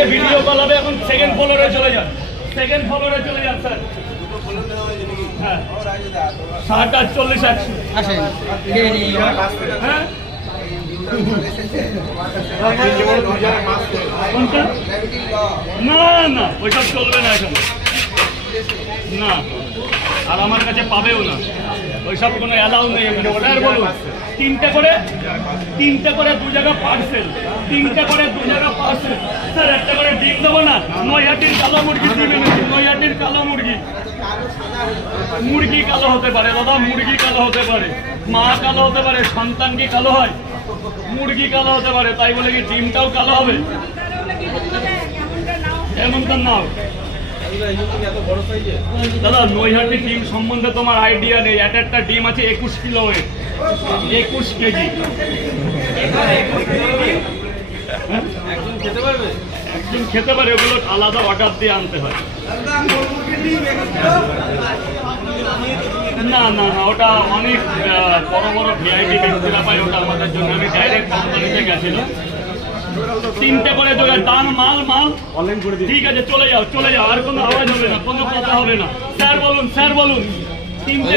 থেকে video call হবে। এখন সেকেন্ড ফ্লোরে চলে যান, সেকেন্ড ফ্লোরে চলে যান স্যার। হ্যাঁ 60 আর 40 একশো। হ্যাঁ না না ওইসব চলবে না এখন, না আর আমার কাছে পাবেও না, ওইসব কোনো অ্যালাউ নেই এখানে। অর্ডার বলুন তিনটে করে 2 জায়গা পার্সেল, 3টে করে 2 জায়গা পার্সেল। স্যার একটা করে ডিম দেবো না? নৈহাটির কালো মুরগি ডিম এনেছি, নৈহাটির কালো মুরগি। মুরগি কালো হতে পারে দাদা, মুরগি কালো হতে পারে, মা কালো হতে পারে, সন্তান কি কালো হয়? মুরগি কালো হতে পারে, তাই বলে কি ডিমটাও কালো হবে? এমনটা নাও দাদা। নৈহাটি ডিম সম্বন্ধে তোমার আইডিয়া নেই। একটা ডিম আছে 21 কিলো ওয়েট, 21 কেজি। একজন খেতে পারে, ওগুলো আলাদা অর্ডার দিয়ে আনতে হয়। না না না ওটা অনেক বড় বড় ভিআইপি ব্যক্তিরা পায়, ওটা আমাদের জন্য। আমি ডাইরেক্ট কোম্পানিতে গেছিলাম। 3টে করে দান মাল ঠিক আছে, চলে যাও চলে যাও, আর কোনো আওয়াজ হবে না, কোনো কথা হবে না। স্যার বলুন 3টে